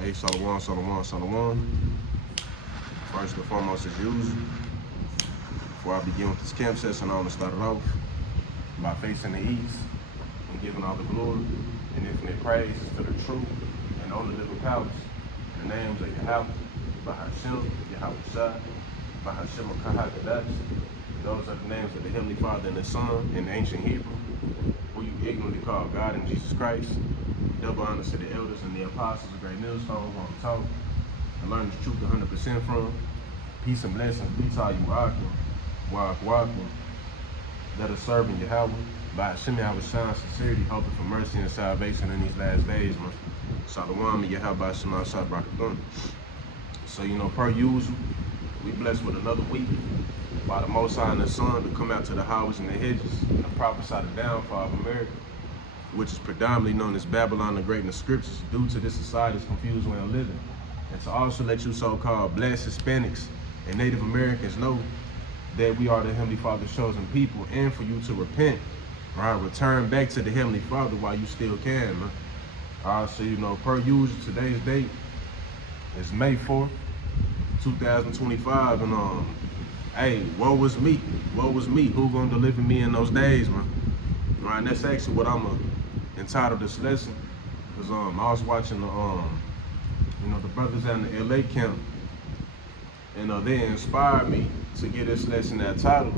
Hey, Shalom. First and foremost, as usual, before I begin with this camp session, I want to start it off by facing the east and giving all the glory and infinite praises to the true and only living powers. In the names of Yahweh, Bahashim, Yahweh Shai, Bahashim Kahakadash. Those are the names of the Heavenly Father and the Son in the ancient Hebrew, who you ignorantly call God and Jesus Christ. Double honors to the elders and the apostles of great millstones on the talk and learn the truth 100% from. Peace and blessings be to you, Wakim, that are serving Yahweh by Hashem Yahweh Shine, sincerity, hoping for mercy and salvation in these last days, man. Shalom and Yahweh by Hashem Shabbat. So, per usual, we blessed with another week by the Most High and the Son to come out to the highways and the hedges and to prophesy the downfall of America, which is predominantly known as Babylon the Great in the scriptures, due to this society's confused way of living. And to also let you so-called black Hispanics and Native Americans know that we are the Heavenly Father's chosen people, and for you to repent, right? Return back to the Heavenly Father while you still can, man. So, per usual, today's date is May 4th, 2025, and hey, woe was me, who gonna deliver me in those days, man? All right, and that's actually what I'm entitled this lesson, because I was watching the brothers out in the LA camp, and they inspired me to get this lesson that title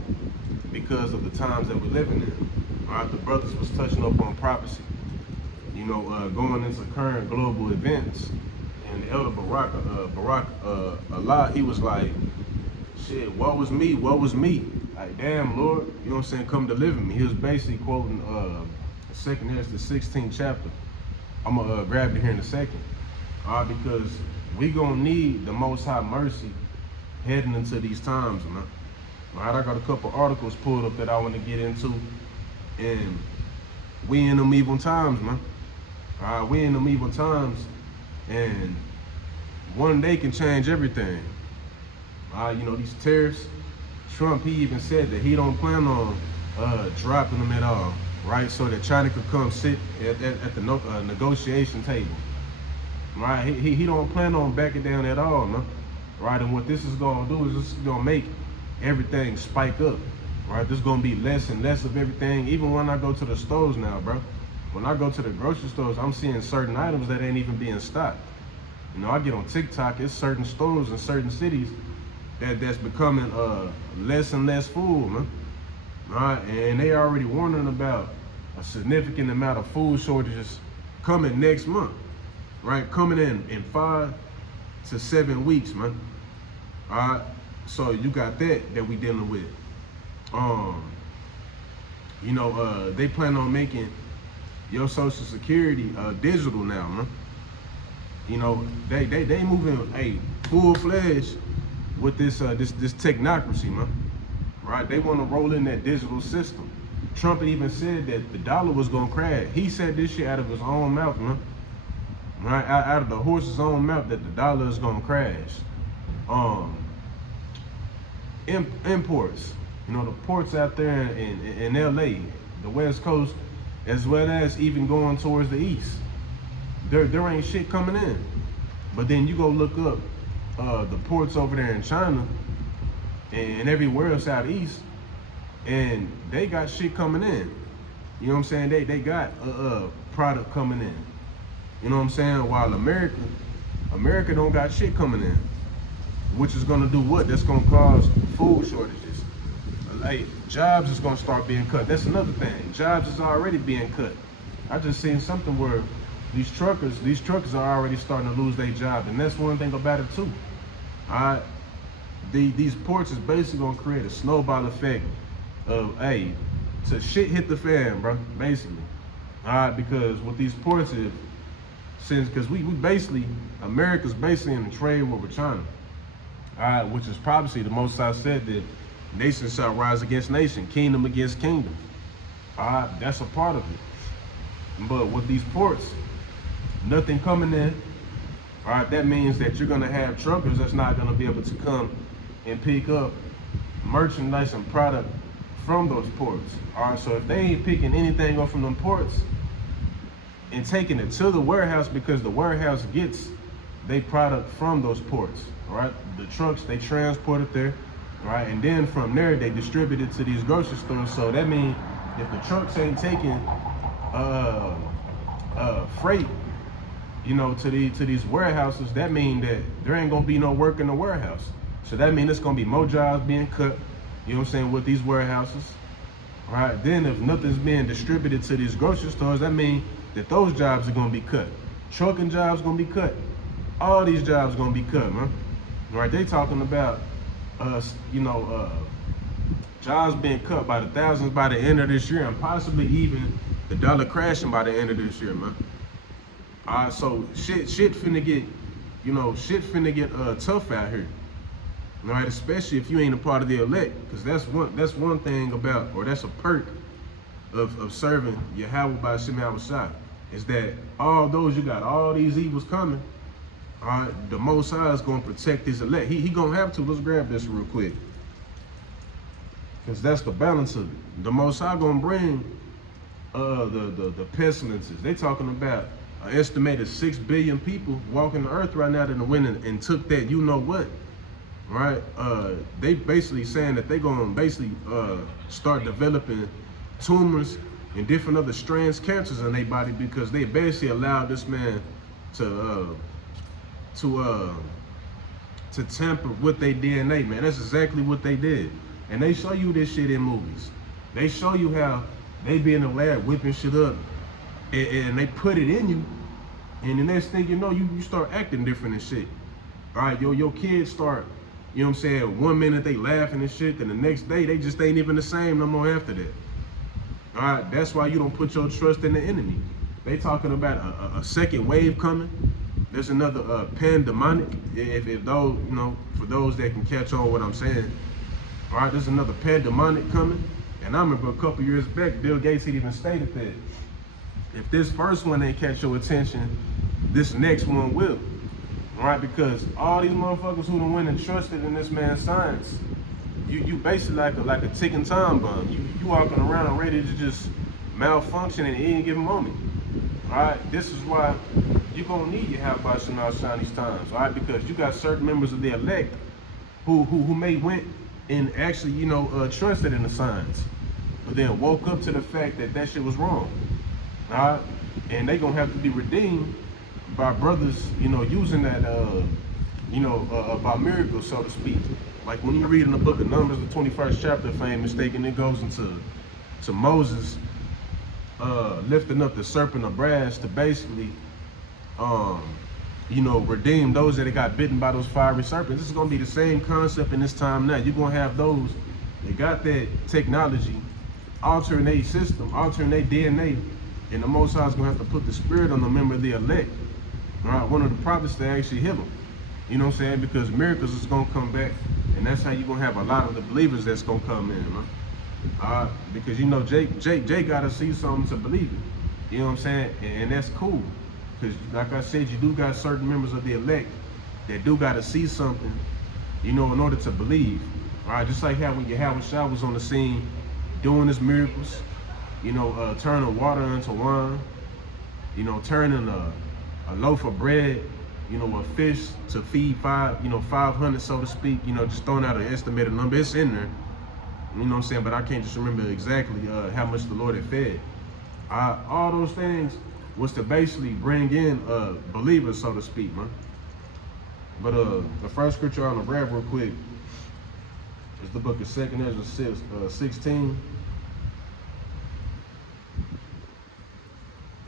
because of the times that we're living in. All right, the brothers was touching up on prophecy, going into current global events, and the elder Barak Allah, he was like, shit, woe was me, like, damn, Lord, you know what I'm saying, come deliver me. He was basically quoting second Ezra, the 16th chapter. I'm gonna grab it here in a second. All right, because we gonna need the Most High mercy heading into these times, man. All right, I got a couple articles pulled up that I want to get into, and we in them evil times, man. All right, we in them evil times, and one day can change everything. These tariffs, Trump, he even said that he don't plan on dropping them at all, right? So that China could come sit at the negotiation table, right? He don't plan on backing down at all, man, right? And what this is gonna do is this is gonna make everything spike up, right? There's gonna be less and less of everything. Even when I go to the stores now, bro, when I go to the grocery stores, I'm seeing certain items that ain't even being stocked. I get on TikTok, it's certain stores in certain cities that's becoming less and less full, man. All right, and they already warning about a significant amount of food shortages coming next month, right? Coming in 5 to 7 weeks, man. All right, so you got that we dealing with. They plan on making your Social Security digital now, man. They moving full-fledged with this technocracy, man. Right? They want to roll in that digital system. Trump even said that the dollar was gonna crash. He said this shit out of his own mouth, man. Right? Out of the horse's own mouth, that the dollar is gonna crash. Imports, the ports out there in LA, the West Coast, as well as even going towards the east. There ain't shit coming in. But then you go look up the ports over there in China and everywhere else out east, and they got shit coming in. You know what I'm saying? They got product coming in. You know what I'm saying? While America don't got shit coming in, which is gonna do what? That's gonna cause food shortages. Like, jobs is gonna start being cut. That's another thing. Jobs is already being cut. I just seen something where these truckers are already starting to lose their job, and that's one thing about it too. All right, these ports is basically gonna create a snowball effect of, to shit hit the fan, bro, basically. All right, because what these ports is, because we basically, America's basically in a trade war with China. All right, which is prophecy. The Most High said that nation shall rise against nation, kingdom against kingdom. All right, that's a part of it. But with these ports, nothing coming in. All right, that means that you're gonna have truckers that's not gonna be able to come and pick up merchandise and product from those ports. All right, so if they ain't picking anything up from them ports and taking it to the warehouse, because the warehouse gets they product from those ports, right? The trucks, they transport it there, right? And then from there, they distribute it to these grocery stores. So that means if the trucks ain't taking freight, to these warehouses, that means that there ain't gonna be no work in the warehouse. So that means it's gonna be more jobs being cut, with these warehouses, right? Then if nothing's being distributed to these grocery stores, that means that those jobs are gonna be cut. Trucking jobs gonna be cut. All these jobs gonna be cut, man. Right? They talking about jobs being cut by the thousands by the end of this year, and possibly even the dollar crashing by the end of this year, man. So shit finna get tough out here. Right? Especially if you ain't a part of the elect, because that's one thing about, or that's a perk of serving Yahweh by Shem Shai, is that you got all these evils coming. The Most High is gonna protect his elect. He gonna have to. Let's grab this real quick, because that's the balance of it. The Most High gonna bring the pestilences. They talking about an estimated 6 billion people walking the earth right now that went and took that what, right? They basically saying that they gonna start developing tumors and different other strands, cancers in their body, because they basically allowed this man to tamper with their DNA, man. That's exactly what they did. And they show you this shit in movies. They show you how they be in the lab whipping shit up, and they put it in you, and the next thing you know, you start acting different and shit. All right, your kids start, 1 minute they laughing and shit, then the next day they just ain't even the same no more after that. All right, that's why you don't put your trust in the enemy. They talking about a second wave coming. There's another pandemonic, if those, for those that can catch on what I'm saying. All right, there's another pandemonic coming. And I remember a couple years back, Bill Gates had even stated that if this first one ain't catch your attention, this next one will. All right, because all these motherfuckers who done went and trusted in this man's science, you basically like a ticking time bomb. You walking around ready to just malfunction in any given moment. All right, this is why you're gonna need your help by Shana these times. All right, because you got certain members of the elect who may went and actually trusted in the science, but then woke up to the fact that shit was wrong. All right, and they gonna have to be redeemed by brothers, using that by miracles, so to speak. Like when you read in the book of Numbers, the 21st chapter, if I ain't mistaken, it goes into Moses lifting up the serpent of brass to basically redeem those that got bitten by those fiery serpents. This is gonna be the same concept in this time now. You're gonna have those that got that technology altering their system, altering their DNA, and the Most High is gonna have to put the spirit on the member of the elect. All right, one of the prophets to actually heal them. You know what I'm saying? Because miracles is gonna come back, and that's how you're gonna have a lot of the believers that's gonna come in, man. Because Jay gotta see something to believe it. You know what I'm saying? And that's cool. Because like I said, you do got certain members of the elect that do gotta see something, in order to believe. All right, just like how when Yahweh Shah was on the scene doing his miracles, turning water into wine, turning a loaf of bread, a fish to feed 500, so to speak, just throwing out an estimated number. It's in there, you know what I'm saying? But I can't just remember exactly how much the Lord had fed. All those things was to basically bring in believers, so to speak, man. But the first scripture I'm gonna grab real quick is the book of 2nd Ezra 16,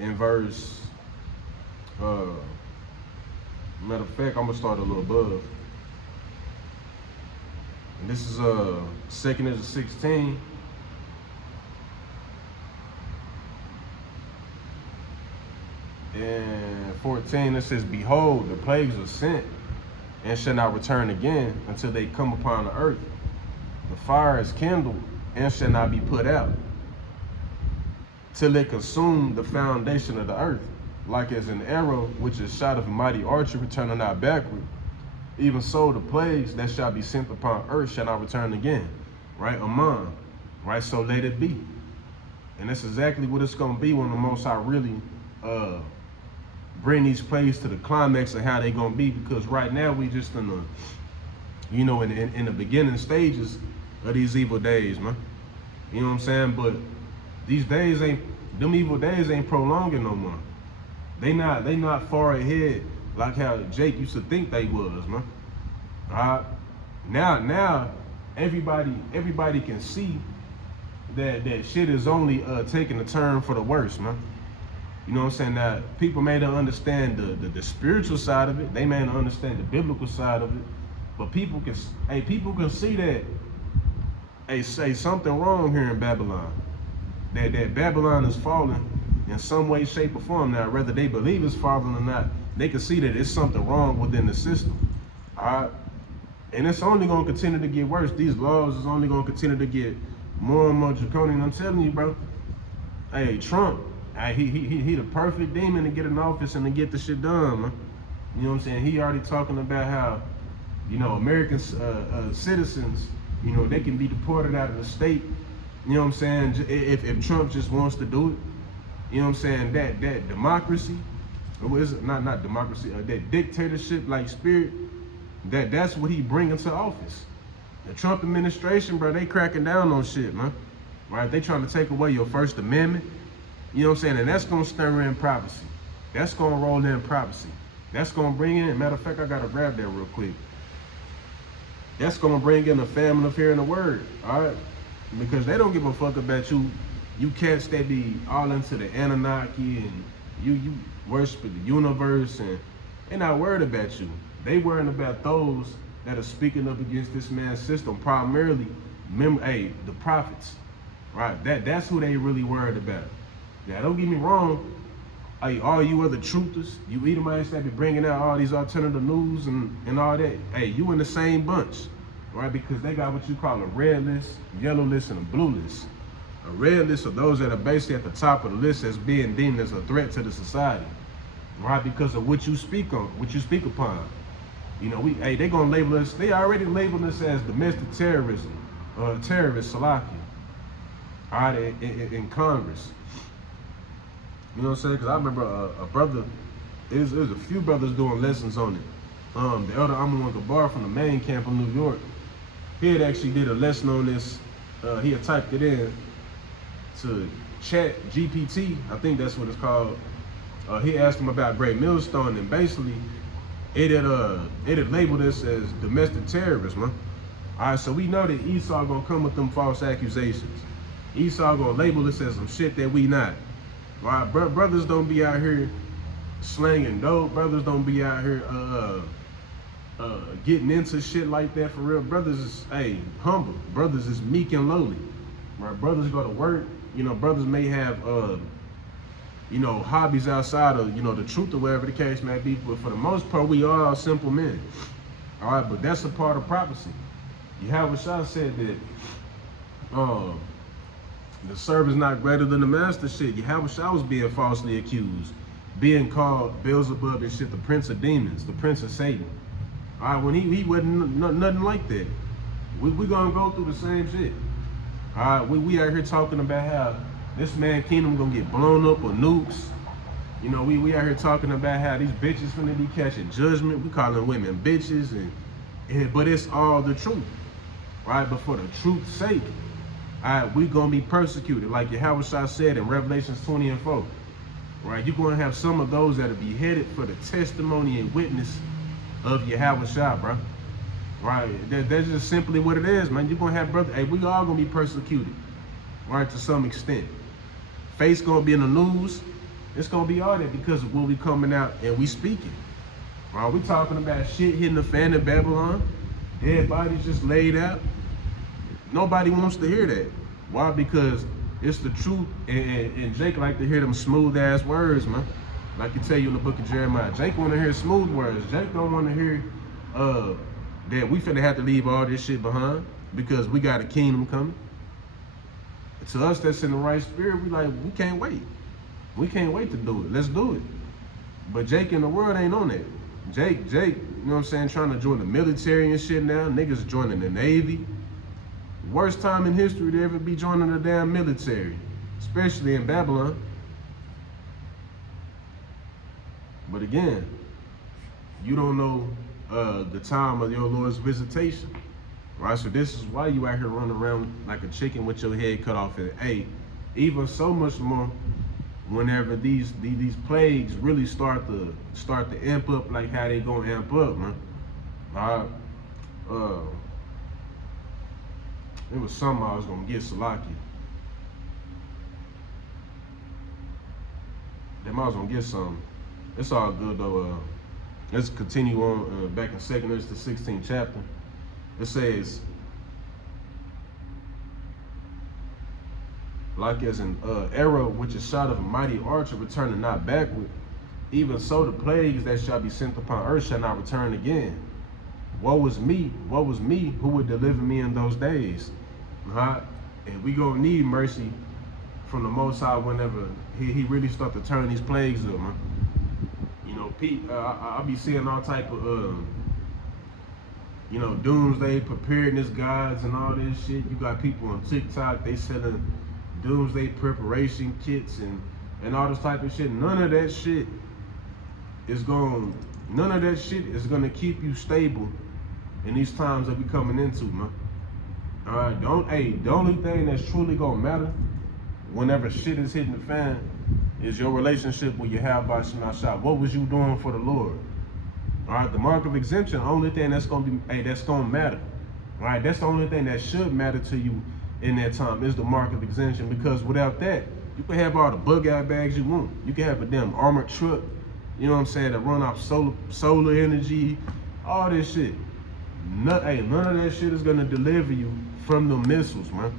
in verse, matter of fact, I'm gonna start a little above. And this is 2nd Ezra 16. And 14, it says, "Behold, the plagues are sent, and shall not return again until they come upon the earth. The fire is kindled, and shall not be put out, till they consume the foundation of the earth, like as an arrow which is shot of a mighty archer, returning not backward. Even so, the plagues that shall be sent upon earth shall not return again." Right? Amon. Right? So let it be. And that's exactly what it's gonna be when the Most High really bring these plays to the climax of how they gonna be, because right now we just in the, in the beginning stages of these evil days, man. You know what I'm saying? But them evil days ain't prolonging no more. They not far ahead like how Jake used to think they was, man. Alright. Now everybody can see that shit is only taking a turn for the worse, man. You know what I'm saying? Now people may not understand the spiritual side of it, they may not understand the biblical side of it, but people can see that say something wrong here in Babylon. That Babylon is falling in some way, shape, or form. Now, whether they believe it's falling or not, they can see that it's something wrong within the system. Alright? And it's only gonna continue to get worse. These laws is only gonna continue to get more and more draconian. I'm telling you, bro. Hey, Trump, he the perfect demon to get in office and to get the shit done, man. You know what I'm saying? He already talking about how, American citizens, they can be deported out of the state. You know what I'm saying? If Trump just wants to do it. You know what I'm saying? That democracy, or is it not democracy? That dictatorship like spirit. That's what he bringing to office. The Trump administration, bro, they cracking down on shit, man. Right? They trying to take away your First Amendment. You know what I'm saying? And that's gonna stir in privacy. That's gonna roll in privacy. That's gonna bring in. Matter of fact, I gotta grab that real quick. That's gonna bring in the family of hearing the word. All right. Because they don't give a fuck about you cats that be all into the Anunnaki and you worship the universe, and they're not worried about you. They worrying about those that are speaking up against this man's system, primarily, the prophets, right? That's who they really worried about. Now, don't get me wrong, all you other truthers, you Edomites that be bringing out all these alternative news and all that, you in the same bunch. Right, because they got what you call a red list, yellow list, and a blue list. A red list are those that are basically at the top of the list as being deemed as a threat to the society. Right, because of what you speak upon. They gonna label us, they already labeled us as domestic terrorism, terrorist salaki. All right, in Congress. You know what I'm saying? Because I remember a brother, there's a few brothers doing lessons on it. The elder Amun Gabar from the main camp in New York, he had actually did a lesson on this. He had typed it in to Chat GPT, I think that's what it's called. He asked him about Great Millstone, and basically it had labeled us as domestic terrorists, man. All right, so we know that Esau gonna come with them false accusations. Esau gonna label us as some shit that we not. All right, brothers don't be out here slanging dope. Brothers don't be out here getting into shit like that for real. Brothers is humble. Brothers is meek and lowly. Right? Brothers go to work. Brothers may have hobbies outside of the truth or whatever the case may be. But for the most part, we are simple men. All right, but that's a part of prophecy. Yahweh Shah said that the servant is not greater than the master. Shit, Yahweh Shah was being falsely accused, being called Beelzebub and shit, the prince of demons, the prince of Satan. All right, when he wasn't nothing like that. We gonna go through the same shit. All right, we out here talking about how this man kingdom gonna get blown up with nukes. We out here talking about how these bitches finna be catching judgment. We calling women bitches, but it's all the truth, right? But for the truth's sake, all right, we gonna be persecuted, like Yahweh Shah said in Revelations 20:4. Right, you're gonna have some of those that'll be headed for the testimony and witness of Yahweh Shah, bro. Right, that's just simply what it is, man. You're gonna have brothers. We all gonna be persecuted, right, to some extent. Face gonna be in the news. It's gonna be all that because of what we coming out and we speaking. Right, we talking about shit hitting the fan in Babylon. Dead bodies just laid out. Nobody wants to hear that. Why? Because it's the truth, and Jake like to hear them smooth ass words, man. Like I tell you in the book of Jeremiah, Jake want to hear smooth words. Jake don't want to hear that we finna have to leave all this shit behind because we got a kingdom coming. To us that's in the right spirit, we can't wait. We can't wait to do it. Let's do it. But Jake in the world ain't on that. Jake, you know what I'm saying, trying to join the military and shit now. Niggas joining the Navy. Worst time in history to ever be joining the damn military, especially in Babylon. But again, you don't know the time of your Lord's visitation, right? So this is why you out here running around like a chicken with your head cut off. And hey, even so much more whenever these plagues really start to amp up like how they gonna amp up, man. All right. It was something I was gonna get, Salaki. Damn, I was gonna get something. It's all good though. Let's continue on back in 2 Ezra, the 16th chapter. It says, like as an arrow which is shot of a mighty archer returning not backward, even so the plagues that shall be sent upon earth shall not return again. Woe is me, who would deliver me in those days? Right? And we gonna need mercy from the Most High whenever he really start to turn these plagues up, man. You know, I'll be seeing all type of you know, doomsday preparedness guides and all this shit. You got people on TikTok, they selling doomsday preparation kits and all this type of shit. None of that shit is gonna keep you stable in these times that we coming into, man. All right, the only thing that's truly gonna matter whenever shit is hitting the fan is your relationship with your Yahweh Shah. What was you doing for the Lord? All right, the mark of exemption, only thing that's gonna be, that's gonna matter. All right, that's the only thing that should matter to you in that time is the mark of exemption, because without that, you can have all the bug-out bags you want. You can have a damn armored truck, you know what I'm saying, that run off solar energy, all this shit. None of that shit is gonna deliver you from the missiles, man.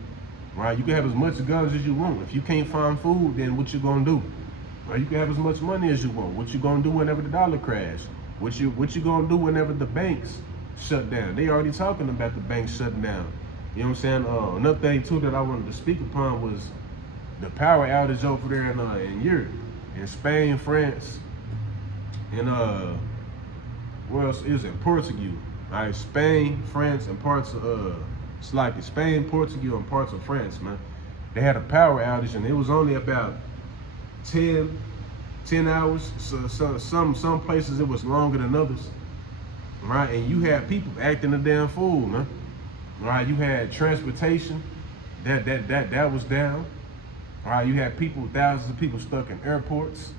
Right? You can have as much guns as you want. If you can't find food, then what you gonna do? Right? You can have as much money as you want. What you gonna do whenever the dollar crash? What you gonna do whenever the banks shut down? They already talking about the banks shutting down. You know what I'm saying? Another thing too that I wanted to speak upon was the power outage over there in Europe, in Spain, France, and where else is it? Portugal. All right, Spain, France, and parts of it's like Spain, Portugal, and parts of France, man. They had a power outage, and it was only about 10 hours. So some places it was longer than others, right? And you had people acting a damn fool, man. Right? You had transportation that was down. Right? You had people, thousands of people stuck in airports.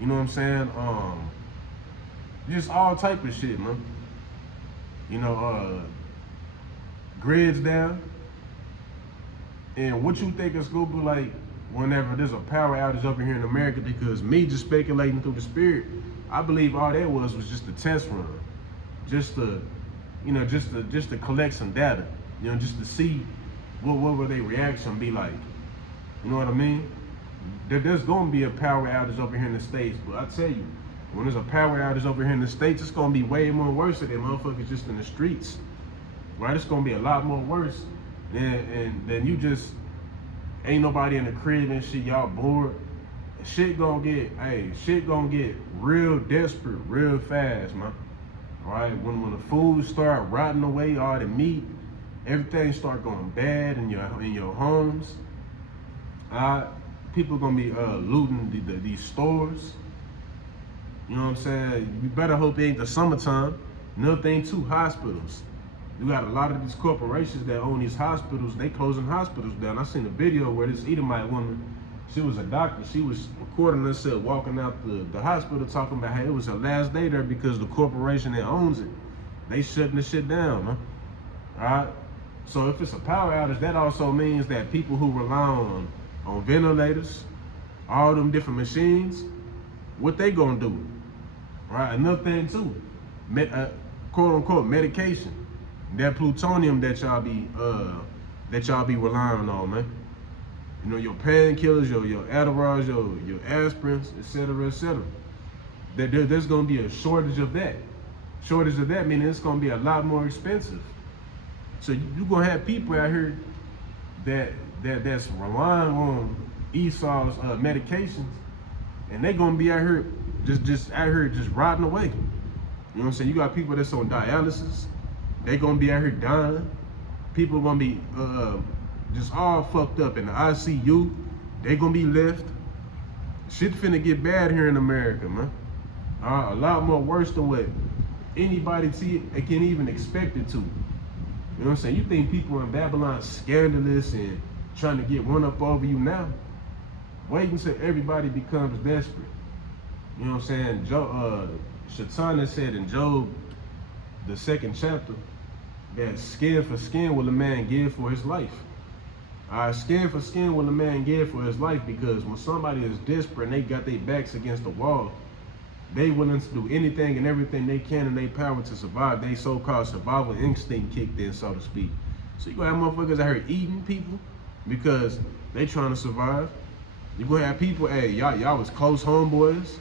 You know what I'm saying? Just all type of shit, man. You know, grids down. And what you think it's gonna be like whenever there's a power outage over here in America? Because me just speculating through the spirit, I believe all that was just a test run, just to, you know, just to collect some data, you know, just to see what would their reaction be like. You know what I mean? There's gonna be a power outage over here in the States, but I tell you, when there's a power outage over here in the States, it's gonna be way more worse than motherfuckers just in the streets, right? It's gonna be a lot more worse than you just ain't nobody in the crib and shit, y'all bored. Shit gonna get real desperate real fast, man. All right, when the food start rotting away, all the meat, everything start going bad in your homes. People gonna be looting these stores. You know what I'm saying? You better hope it ain't the summertime. Another thing too, hospitals. You got a lot of these corporations that own these hospitals, they closing hospitals down. I seen a video where this Edomite woman, she was a doctor, she was recording herself walking out the hospital talking about how it was her last day there because the corporation that owns it, they shutting the shit down, man. All right? So if it's a power outage, that also means that people who rely on ventilators, all them different machines, what they gonna do? Right? Another thing too, quote unquote medication. That plutonium that y'all be relying on, man. You know, your painkillers, your Adderalls, your aspirins, etc., etc. There's gonna be a shortage of that. Shortage of that meaning it's gonna be a lot more expensive. So you gonna have people out here that's relying on Esau's medications, and they gonna be out here just rotting away. You know what I'm saying? You got people that's on dialysis. They gonna be out here dying. People gonna be just all fucked up in the ICU. They gonna be left. Shit finna get bad here in America, man. A lot more worse than what anybody can even expect it to. You know what I'm saying? You think people in Babylon scandalous and trying to get one up over you now? Wait until everybody becomes desperate. You know what I'm saying? Shatana said in Job, the 2nd chapter, that skin for skin will a man give for his life. Skin for skin will a man give for his life, because when somebody is desperate and they got their backs against the wall, they willing to do anything and everything they can in their power to survive. They so-called survival instinct kicked in, so to speak. So you gonna have motherfuckers out here eating people because they trying to survive. You gonna have people, hey, y'all was close homeboys,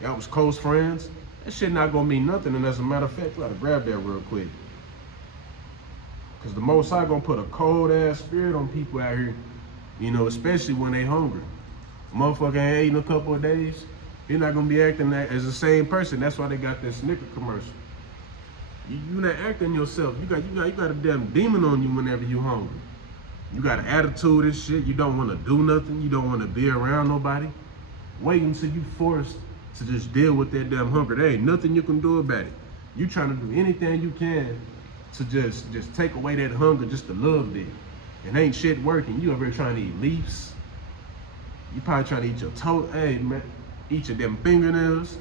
y'all was close friends. That shit not gonna mean nothing, and as a matter of fact, you gotta grab that real quick. Cause the Most High gonna put a cold ass spirit on people out here, you know, especially when they hungry. Motherfucker ain't ate in a couple of days, you're not gonna be acting as the same person. That's why they got that Snicker commercial. You not acting yourself. You got a damn demon on you whenever you hungry. You got an attitude and shit. You don't want to do nothing. You don't want to be around nobody. Wait until you forced to just deal with that damn hunger. There ain't nothing you can do about it. You trying to do anything you can to just take away that hunger just a little bit. And ain't shit working. You over here trying to eat leaves. You probably trying to eat your toe. Hey man, eat your damn fingernails.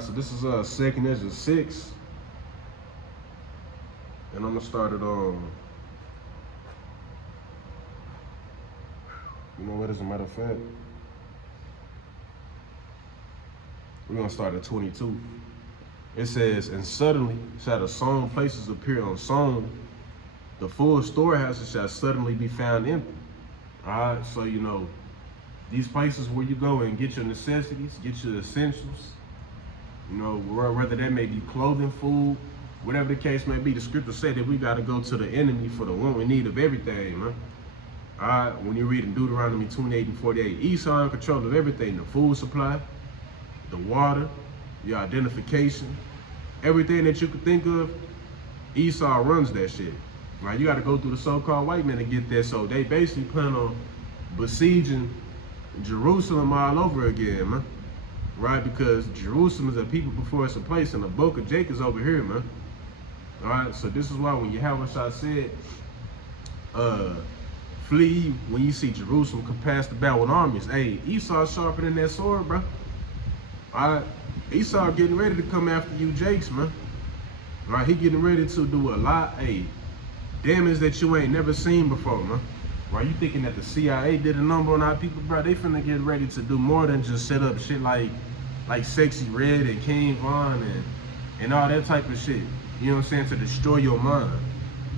So this is 2nd Ezra 6, and I'm gonna start it on. You know what? As a matter of fact, we're gonna start at 22. It says, "And suddenly shall the sown places appear unsown; the full storehouses shall suddenly be found empty." All right, so you know these places where you go and get your necessities, get your essentials. You know, whether that may be clothing, food, whatever the case may be, the scripture said that we got to go to the enemy for the want and need of everything, man. All right, when you read in Deuteronomy 28 and 48, Esau in control of everything: the food supply, the water, your identification, everything that you could think of. Esau runs that shit. Right? You got to go through the so-called white men to get there. So they basically plan on besieging Jerusalem all over again, man. Right, because Jerusalem is a people before it's a place, and the book of Jacob's over here, man. All right, so this is why when Yahweh said, flee when you see Jerusalem compassed about with armies. Hey, Esau sharpening that sword, bro. All right, Esau getting ready to come after you, Jakes, man. All right, he getting ready to do a lot, damage that you ain't never seen before, man. Right, you thinking that the CIA did a number on our people, bro? They finna get ready to do more than just set up shit like Sexy Red and King Von and all that type of shit. You know what I'm saying? To destroy your mind.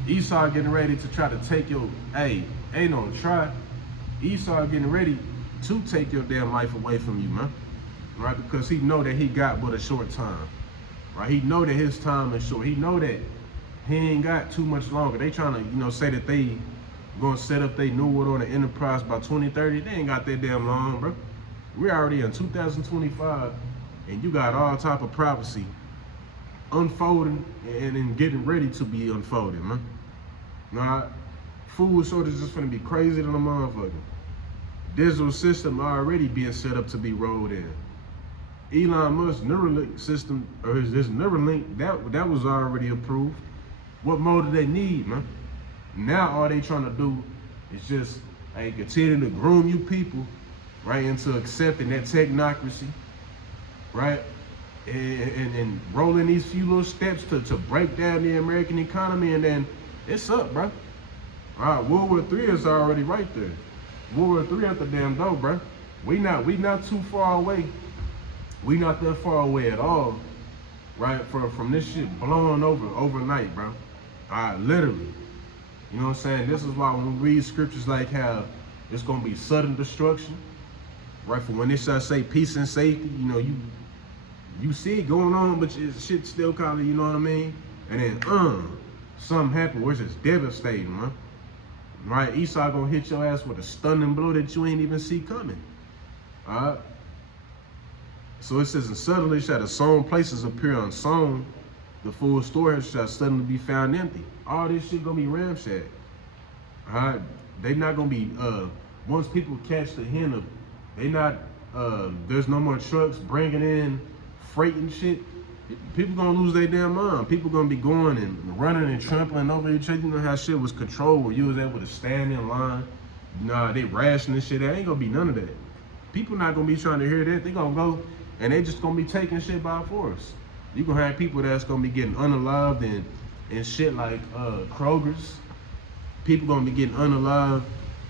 Esau getting ready to try to take your, ain't no try. Esau getting ready to take your damn life away from you, man. Right? Because he know that he got but a short time. Right? He know that his time is short. He know that he ain't got too much longer. They trying to, you know, say that they gonna set up their New World Order enterprise by 2030. They ain't got that damn long, bro. We're already in 2025, and you got all type of prophecy unfolding and getting ready to be unfolded, man. Nah, food shortage is gonna be crazy than a motherfucker. Digital system already being set up to be rolled in. Elon Musk's Neuralink system, or his Neuralink, that was already approved. What more do they need, man? Now all they trying to do is just continue to groom you people right into accepting that technocracy, right? And rolling these few little steps to break down the American economy, and then it's up, bro. All right, World War III is already right there. World War III at the damn door, bro. We not too far away. We not that far away at all, right? From this shit blowing over overnight, bro. All right, literally. You know what I'm saying? This is why when we read scriptures like how it's gonna be sudden destruction, right? For when it shall say peace and safety, you know, you see it going on, but shit still kind of, you know what I mean? And then something happened where it's just devastating, man. Right? Esau gonna hit your ass with a stunning blow that you ain't even see coming. All right? So it says, and suddenly shall the sown places appear unsown, the full storage shall suddenly be found empty. All this shit gonna be ramshacked. Alright? They not gonna be once people catch the hint of they not there's no more trucks bringing in freight and shit, people gonna lose their damn mind. People gonna be going and running and trampling over each other. You know how shit was controlled where you was able to stand in line. Nah, they rationing shit. There ain't gonna be none of that. People not gonna be trying to hear that. They gonna go and they just gonna be taking shit by force. You gonna have people that's gonna be getting unalived and shit like Kroger's. People gonna be getting unalived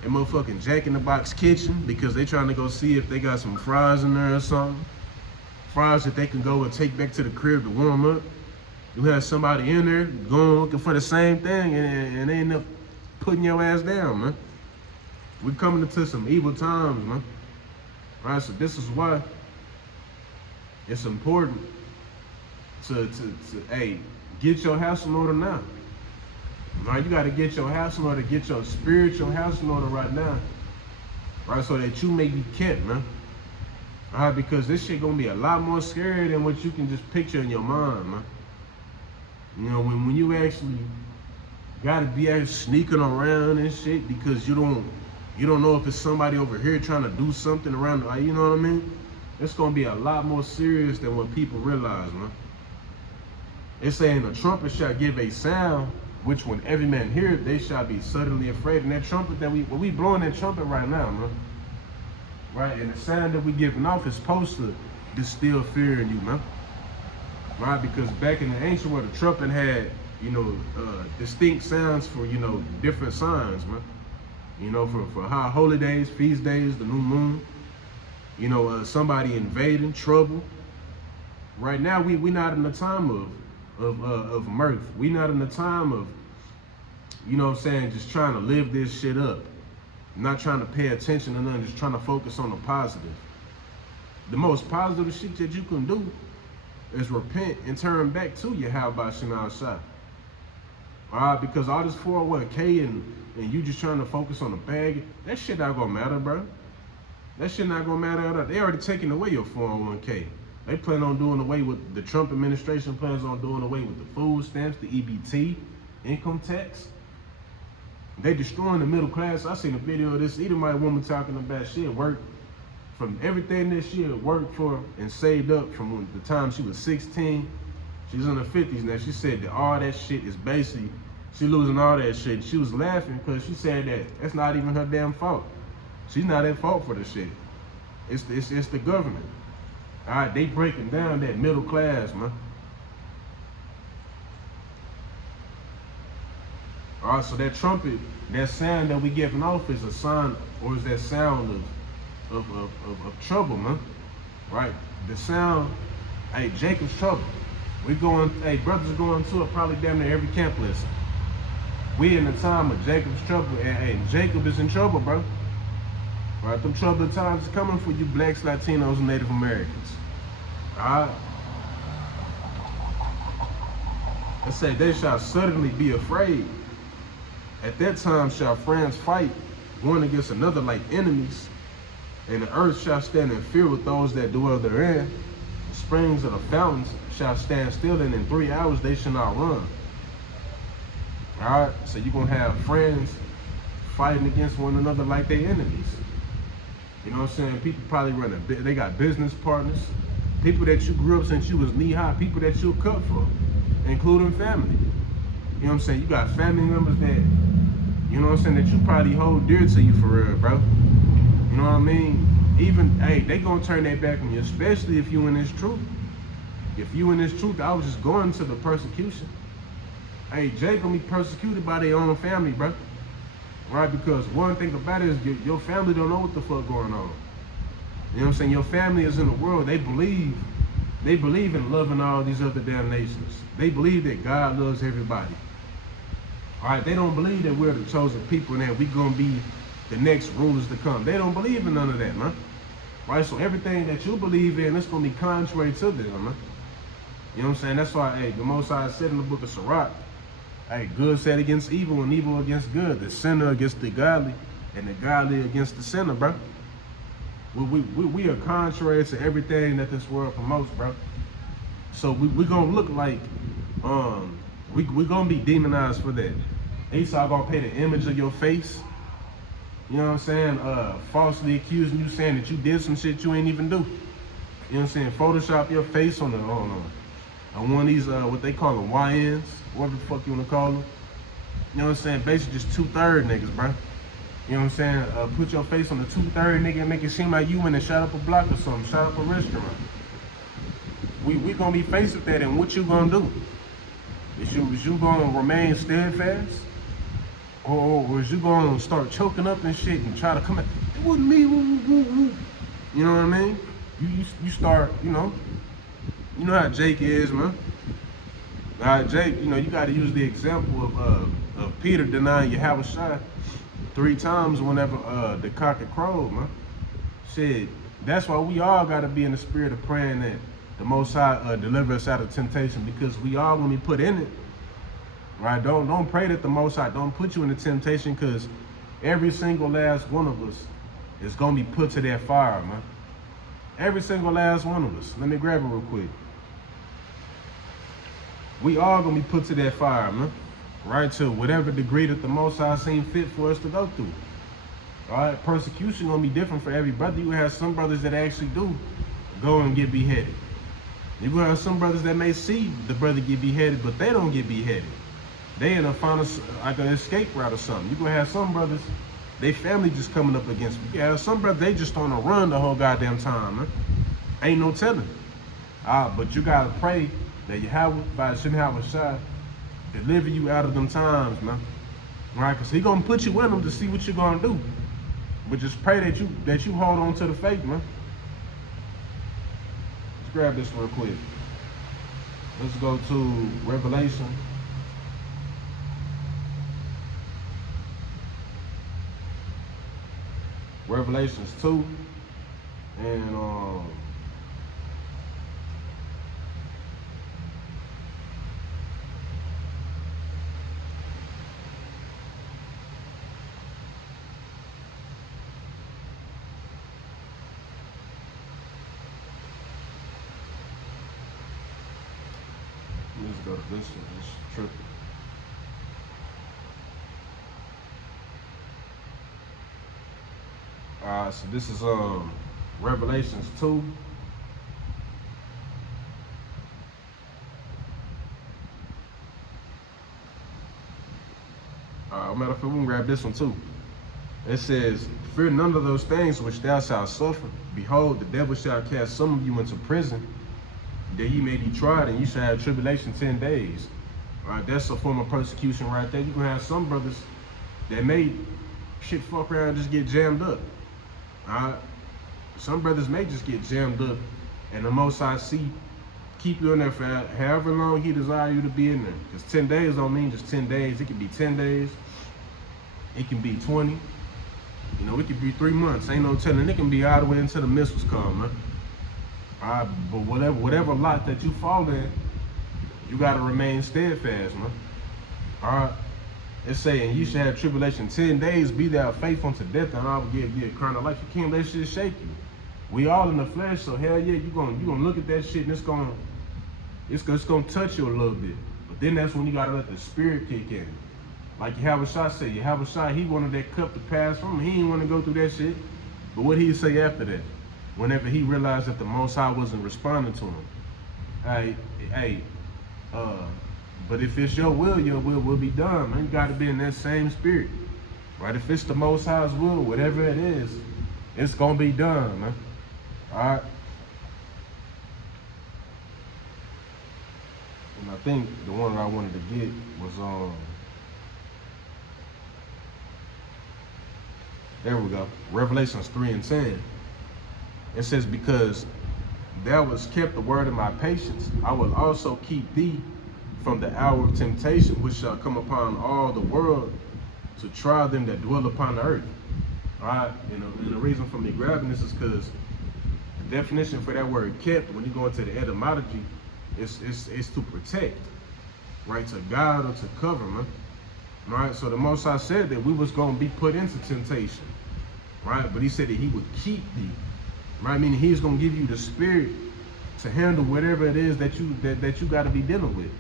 in motherfucking Jack in the Box kitchen because they trying to go see if they got some fries in there or something. Fries that they can go and take back to the crib to warm up. You have somebody in there going looking for the same thing and they end up putting your ass down, man. We coming into some evil times, man. All right, so this is why it's important to hey, get your house in order now. Now you gotta get your house in order, get your spiritual house in order right now. Right, so that you may be kept, man. Alright, because this shit gonna be a lot more scary than what you can just picture in your mind, man. You know, when you actually gotta be out sneaking around and shit because you don't know if it's somebody over here trying to do something around, you know what I mean? It's gonna be a lot more serious than what people realize, man. It's saying a trumpet shall give a sound, which when every man hear it, they shall be suddenly afraid. And that trumpet that we blowing that trumpet right now, man. Right, and the sound that we giving off is supposed to distill fear in you, man. Right, because back in the ancient world, the trumpet had, you know, distinct sounds for, you know, different signs, man. You know, for high holy days, feast days, the new moon. You know, somebody invading, trouble. Right now, we not in the time of mirth. We not in the time of, you know what I'm saying, just trying to live this shit up. Not trying to pay attention to nothing, just trying to focus on the positive. The most positive shit that you can do is repent and turn back to your how about Shema Shah. Alright, because all this 401k and you just trying to focus on the bag, that shit not gonna matter, bro. That shit not gonna matter at all. They already taking away your 401k. They plan on doing away with, the Trump administration plans on doing away with the food stamps, the EBT, income tax. They destroying the middle class. I seen a video of this Edomite woman talking about she had worked from everything that she had worked for and saved up from when, the time she was 16. She's in her 50s now. She said that all that shit is basically, she losing all that shit. She was laughing because she said that that's not even her damn fault. She's not at fault for the shit. It's the government. All right, they breaking down that middle class, man. All right, so that trumpet, that sound that we giving off is a sign, or is that sound of trouble, man. Right? The sound, hey, Jacob's trouble. We going, hey, brothers are going to it probably damn near every camp list. We in the time of Jacob's trouble, and hey, Jacob is in trouble, bro. Right? Them troubled times is coming for you blacks, Latinos, and Native Americans. All right? It say they shall suddenly be afraid. At that time shall friends fight one against another like enemies, and the earth shall stand in fear with those that dwell therein. The springs of the fountains shall stand still, and in 3 hours they shall not run. All right, so you're gonna have friends fighting against one another like they enemies. You know what I'm saying? People probably they got business partners, people that you grew up since you was knee high, people that you'll cut for, including family. You know what I'm saying? You got family members that, you know what I'm saying, that you probably hold dear to you for real, bro. You know what I mean? Even, hey, they gonna turn their back on you, especially if you in this truth. If you in this truth, I was just going to the persecution. Hey, Jay gonna be persecuted by their own family, bro. Right? Because one thing about it is your family don't know what the fuck going on. You know what I'm saying? Your family is in the world. They believe in loving all these other damn nations. They believe that God loves everybody. All right, they don't believe that we're the chosen people and that we're gonna be the next rulers to come. They don't believe in none of that, man. Right, so everything that you believe in, it's gonna be contrary to them, man. You know what I'm saying? That's why, hey, the Most High said in the book of Sirach, hey, good set against evil and evil against good. The sinner against the godly and the godly against the sinner, bro. We are contrary to everything that this world promotes, bro. So we gonna look like, we gonna be demonized for that. Esau gonna pay the image of your face. You know what I'm saying? Falsely accusing you, saying that you did some shit you ain't even do. You know what I'm saying? Photoshop your face on one of these, what they call them, YNs, whatever the fuck you wanna call them. You know what I'm saying? Basically just 2/3 niggas, bro. You know what I'm saying? Put your face on the 2/3 nigga and make it seem like you went and shot up a block or something, shot up a restaurant. We gonna be faced with that, and what you gonna do? Is you gonna remain steadfast? Or is you gonna start choking up and shit and try to come at, it wasn't me, woo, woo, woo. You know what I mean? You start, you know how Jake is, man. Jake, you gotta use the example of Peter denying Yahushua 3 times whenever the cock had crowed, man. Shit, that's why we all gotta be in the spirit of praying that the Most High deliver us out of temptation, because we all gonna be put in it. Right? Don't pray that the Most High don't put you in the temptation, because every single last one of us is gonna be put to that fire, man. Every single last one of us. Let me grab it real quick. We all gonna be put to that fire, man. Right? To whatever degree that the Most High seem fit for us to go through. All right? Persecution gonna be different for every brother. You have some brothers that actually do go and get beheaded. You gonna have some brothers that may see the brother get beheaded, but they don't get beheaded. They in a final, like an escape route or something. You gonna have some brothers, they family just coming up against them. You have some brothers, they just on a run the whole goddamn time, man. Ain't no telling. But you gotta pray that Yahweh, by Yahushua, deliver you out of them times, man. Right? Because he gonna put you in them to see what you're gonna do. But just pray that you hold on to the faith, man. Let's grab this real quick. Let's go to Revelation. Revelations 2 and let's go to this one. This tripping. So this is Revelations 2. Matter of fact, we can grab this one too. It says, "Fear none of those things which thou shalt suffer. Behold, the devil shall cast some of you into prison, that ye may be tried, and ye shall have tribulation 10 days." All right, that's a form of persecution right there. You gonna have some brothers that may fuck around and just get jammed up. Some brothers may just get jammed up, and the Most High keep you in there for however long he desire you to be in there. Because 10 days don't mean just 10 days. It can be 10 days. It can be 20. It could be 3 months. Ain't no telling. It can be all the way until the missiles come, man. But whatever lot that you fall in, you gotta remain steadfast, man. All right. It's saying you should have tribulation 10 days, be thou faithful unto death, and I will give you eternal life. You can't let shit shake you. We all in the flesh, so hell yeah, you gonna look at that shit and it's gonna touch you a little bit. But then that's when you gotta let the spirit kick in. Like Yahushua said, Yahushua, he wanted that cup to pass from him. He didn't want to go through that shit. But what did he say after that? Whenever he realized that the Most High wasn't responding to him. But if it's your will will be done, man. You gotta be in that same spirit. Right? If it's the Most High's will, whatever it is, it's gonna be done, man. Alright. And I think the one that I wanted to get was there we go. Revelations 3 and 10. It says, "Because thou hast kept the word of my patience, I will also keep thee from the hour of temptation, which shall come upon all the world to try them that dwell upon the earth." All right, and the reason for me grabbing this is because the definition for that word "kept," when you go into the etymology, is to protect, right? To guide or to cover, man. Right? So the Most High said that we was gonna be put into temptation, right? But he said that he would keep thee. right? Meaning He's gonna give you the spirit to handle whatever it is that you got to be dealing with.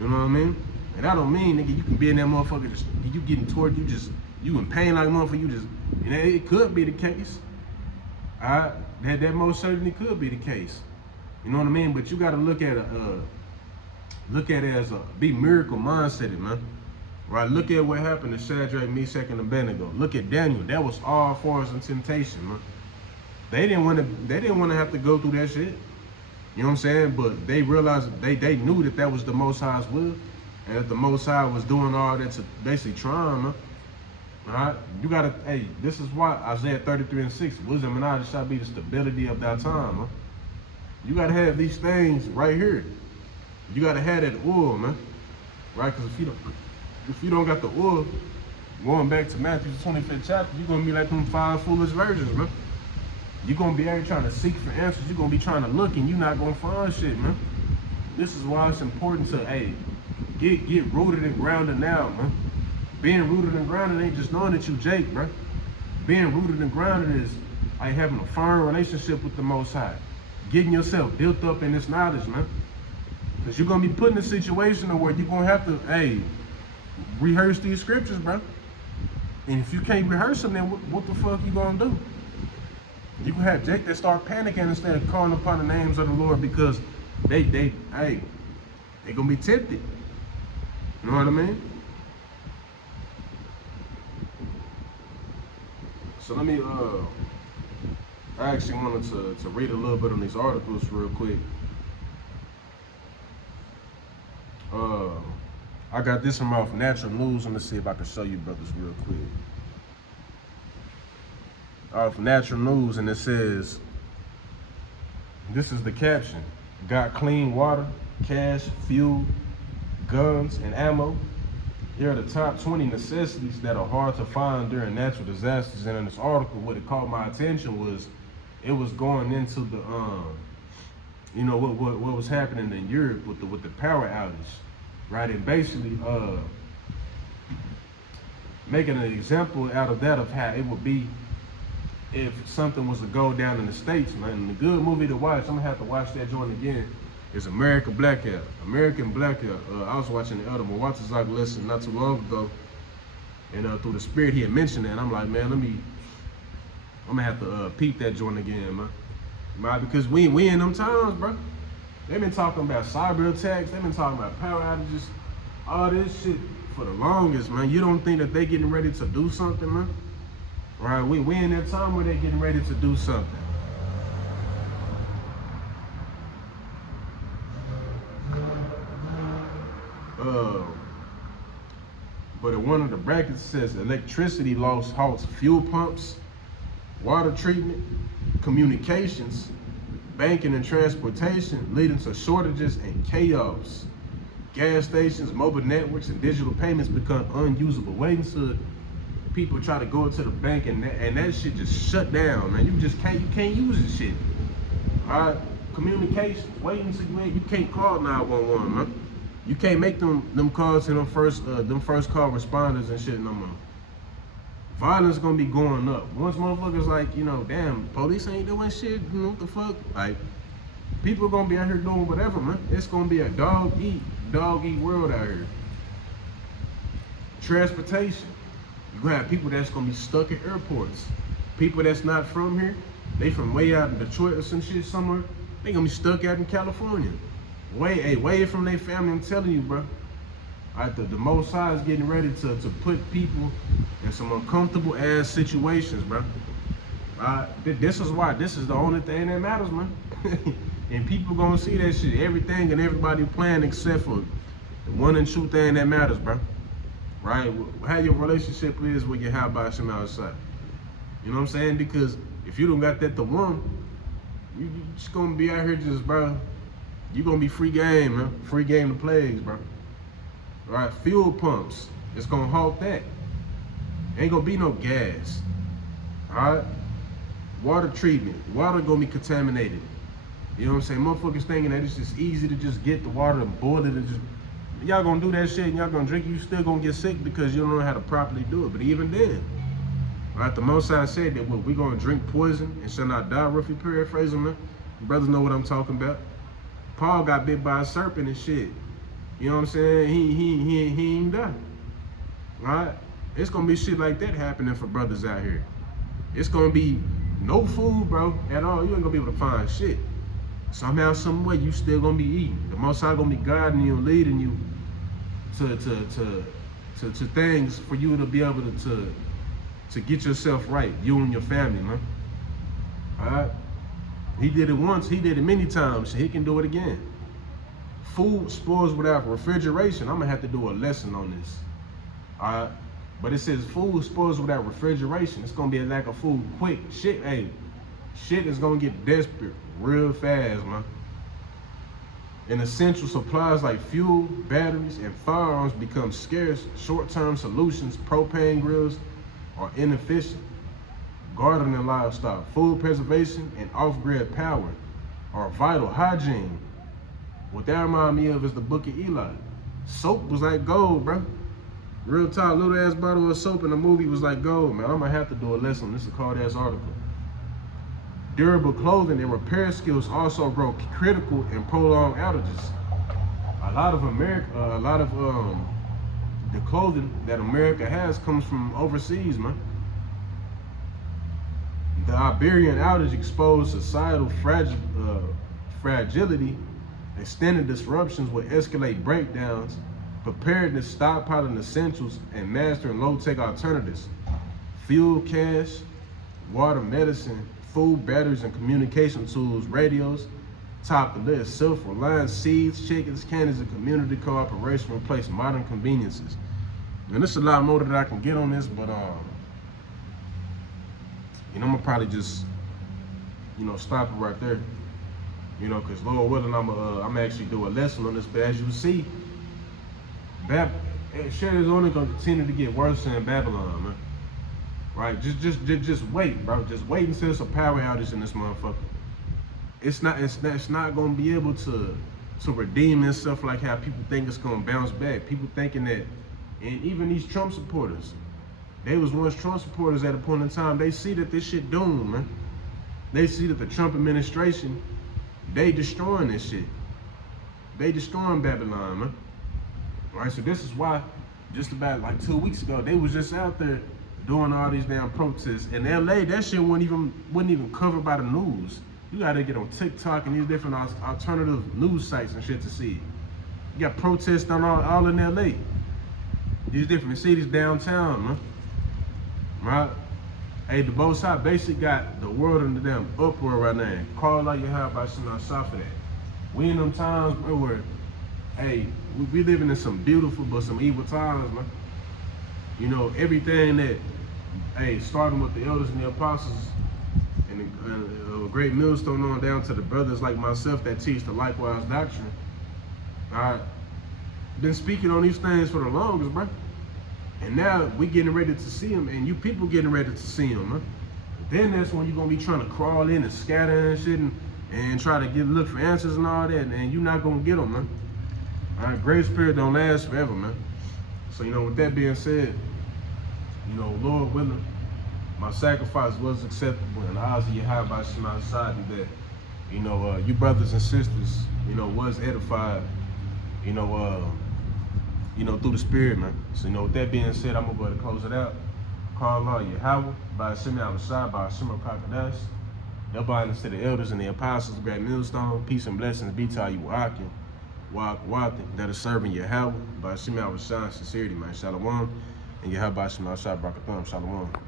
You know what I mean? And I don't mean, nigga, you can be in that motherfucker, just, you getting toward, you in pain like a motherfucker, it could be the case. Alright, that most certainly could be the case. You know what I mean? But you got to look at it as be miracle mindset, man. Right? Look at what happened to Shadrach, Meshach, and Abednego. Look at Daniel. That was all force and temptation, man. They didn't want to have to go through that shit. You know what I'm saying? But they realized they knew that was the Most High's will, and that the Most High was doing all that to basically try them, man. All right, you gotta. Hey, this is why Isaiah 33:6, wisdom and knowledge shall be the stability of thy time, man. You gotta have these things right here. You gotta have that oil, man. Right? Because if you don't got the oil, going back to Matthew 25th chapter, you're gonna be like them 5 foolish virgins, man. You're gonna be out here trying to seek for answers. You're gonna be trying to look, and you're not gonna find shit, man. This is why it's important to, get rooted and grounded now, man. Being rooted and grounded ain't just knowing that you Jake, bro. Being rooted and grounded is like having a firm relationship with the Most High. Getting yourself built up in this knowledge, man. Because you're going to be put in a situation where you're going to have to, rehearse these scriptures, bro. And if you can't rehearse them, then what the fuck you going to do? You can have Jake that start panicking instead of calling upon the names of the Lord because they going to be tempted. You know what I mean? So let me, I actually wanted to read a little bit on these articles real quick. I got this from off Natural News. Let me see if I can show you brothers real quick. Off Natural News, and it says, this is the caption: got clean water, cash, fuel, guns, and ammo. Here are the top 20 necessities that are hard to find during natural disasters. And in this article, what it caught my attention was, it was going into the, what was happening in Europe with the power outage, right? And basically, making an example out of that of how it would be if something was to go down in the States, man. And a good movie to watch, I'm gonna have to watch that joint again, is American Blackout. American Blackout. I was watching the Elder Watazak lesson not too long ago, and through the spirit he had mentioned that, and I'm like, man, I'm gonna have to peep that joint again, man. Because we in them times, bro. They've been talking about cyber attacks, they've been talking about power outages, all this shit for the longest, man. You don't think that they getting ready to do something, man? Right? We in that time where they getting ready to do something. But in one of the brackets says electricity loss halts fuel pumps, water treatment, communications, banking and transportation, leading to shortages and chaos. Gas stations, mobile networks, and digital payments become unusable. Wait until people try to go into the bank and that shit just shut down, man. You can't use this shit. All right, communications. Wait until you can't call 911, man. You can't make them calls to them first call responders and shit no more. Violence gonna be going up. Once motherfuckers like, damn, police ain't doing shit, what the fuck? Like, people are gonna be out here doing whatever, man. It's gonna be a dog eat world out here. Transportation. You're gonna have people that's gonna be stuck at airports. People that's not from here, they from way out in Detroit or some shit somewhere, they gonna be stuck out in California. Way from their family. I'm telling you, bro. Right, the Most High is getting ready to put people in some uncomfortable ass situations, bro. This is why this is the only thing that matters, man. And people gonna see that shit, everything and everybody playing except for the one and true thing that matters, bro. Right? How your relationship is with your how about some outside. You know what I'm saying? Because if you don't got that the one, you just gonna be out here just, bro. You gonna be free game, man. Free game to plagues, bro. All right, fuel pumps. It's gonna halt that. Ain't gonna be no gas. All right. Water treatment. Water gonna be contaminated. You know what I'm saying? Motherfuckers thinking that it's just easy to just get the water and boil it and just. Y'all gonna do that shit and y'all gonna drink. You still gonna get sick because you don't know how to properly do it. But even then, Right? The Most High said that what we gonna drink poison and shall not die, roughly paraphrasing, man. Brothers know what I'm talking about. Paul got bit by a serpent and shit. You know what I'm saying? He ain't die. Right? It's gonna be shit like that happening for brothers out here. It's gonna be no food, bro, at all. You ain't gonna be able to find shit. Somehow, some way, you still gonna be eating. The Most High gonna be guiding you, leading you to things for you to be able to get yourself right, you and your family, man. All right? He did it once, he did it many times, so he can do it again. Food spoils without refrigeration. I'm gonna have to do a lesson on this. All right? But it says food spoils without refrigeration. It's gonna be a lack of food quick. Shit is gonna get desperate real fast, man. And essential supplies like fuel, batteries, and firearms become scarce. Short-term solutions, propane grills, are inefficient. Gardening and livestock, food preservation, and off-grid power are vital. Hygiene. What that reminds me of is the Book of Eli. Soap was like gold, bro. Real talk, little ass bottle of soap in the movie was like gold, man. I'm gonna have to do a lesson. This is a cold ass article. Durable clothing and repair skills also grow critical in prolonged outages. A lot of the clothing that America has comes from overseas, man. The Iberian outage exposed societal fragility. Extended disruptions will escalate breakdowns. Preparedness, stockpiling essentials, and mastering low-tech alternatives. Fuel, cash, water, medicine, food, batteries, and communication tools, radios, top the list. Self-reliance, seeds, chickens, candies, and community cooperation replace modern conveniences. And there's a lot more that I can get on this, but I'm gonna probably just, stop it right there. Because Lord willing, I'm actually do a lesson on this. But as you see, shit is only gonna continue to get worse in Babylon, man. Right? Just wait, bro. Just wait until it's a power outage in this motherfucker. It's not gonna be able to redeem itself like how people think it's gonna bounce back. People thinking that, and even these Trump supporters, they was once Trump supporters at a point in time. They see that this shit doomed, man. They see that the Trump administration, they destroying this shit. They destroying Babylon, man. Right, so this is why just about like 2 weeks ago, they was just out there doing all these damn protests. In LA, that shit wasn't even covered by the news. You gotta get on TikTok and these different alternative news sites and shit to see it. You got protests done all in LA. These different cities downtown, man. Right? Hey, the Most High basically got the world in the damn uproar right now. Call out your house by some outside for that. We in them times, bro, where, hey, we living in some beautiful but some evil times, man. Everything that, hey, starting with the elders and the apostles and a great millstone on down to the brothers like myself that teach the likewise doctrine. I've been speaking on these things for the longest, bro. And now we getting ready to see them, and you people getting ready to see them, man. Then that's when you're gonna be trying to crawl in and scatter and shit and try to look for answers and all that, and you're not gonna get them, man. All right, Great Spirit don't last forever, man. So, with that being said, Lord willing, my sacrifice was acceptable in the eyes of Yahweh Shema side, and that, you brothers and sisters, was edified, through the Spirit, man. So, with that being said, I'm gonna go ahead and close it out. Call Allah Yahweh, by Shema Al-Shai, by Shema Kakadash. Everybody to the elders and the apostles, great millstone, peace and blessings be to you, Wakin, that is serving Yahweh, by Shema Al-Shai, sincerity, man. Shalom. And Yahweh by Shema Al-Shai, Barakatham, Shalom.